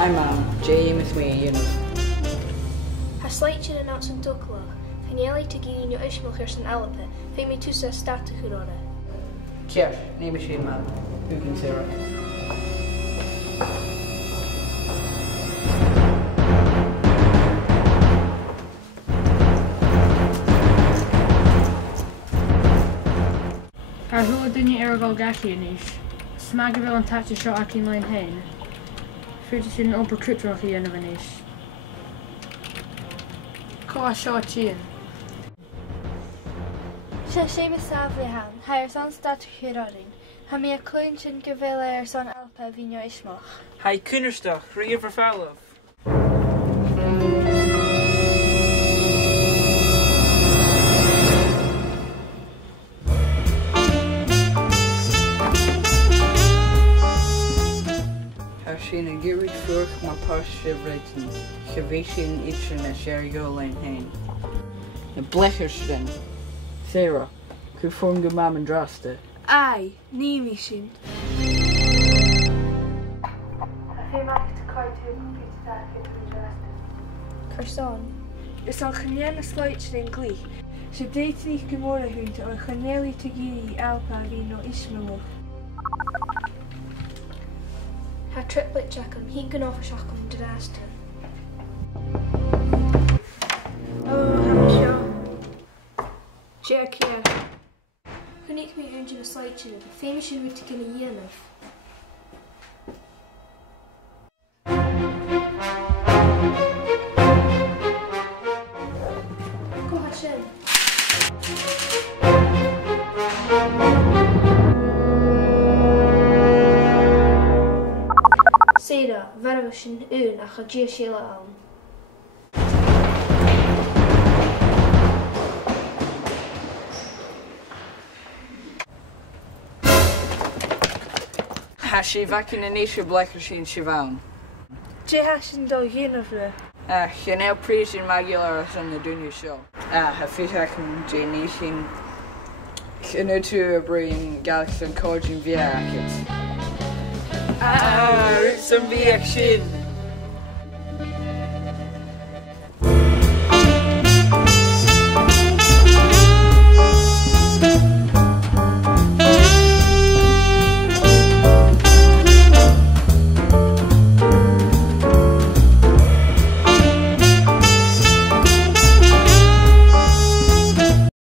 Hi Mum, James me, Has slightje an out san dukla, Haneli to gin your Ishmael san Alapa, Femi tu sa statu hurona. Cheers, name is Shane Man. Who can say it? Ar thua duine ar gáil gaithí aníos, smag a bhfuil an taite seo acinn lein hain, fuirte sin an obair cruúteach í anamh aníos. Có seo tíon. Se sémas sábhlehan, ha ar san statu hirárin, ha mi a clún sin go bhfuil ar san Alpa bhío ismach. Hai cúnarsteach, rí ar fálah. Sin a gyrwyd ffwrch mae parsio rydyn, chyfeisiyn itchen a Àrd-Sgoil lein hain. Na blechersden, Sarah, cwffwn gymam yn draste. Ai, ní mi sin. Fé maith te caiitú compúta dacha an drasta. Carson. Is an chanéal na sláite den glí. Se déitní go móra húnta an chanéalaí te gíí Alpa bhío ismach. Ha triplet Jackham, he can offer Shackham disaster. Oh, ha seo. Jack here. Who needs me into the slide to the famous route to kill a yearliff? Go Hashem. Sarah, verwe sin un a chadjir sheila an. Ha sé bhacin na néisio blecher sin siváin. Dé ha sin dó dhéanamh le. Chanel prísin magilar san na dúine seo. Ha fithacin dé néisio chinú tú a brín galax an cóidin bhí acit. Rúb san bhíag sin.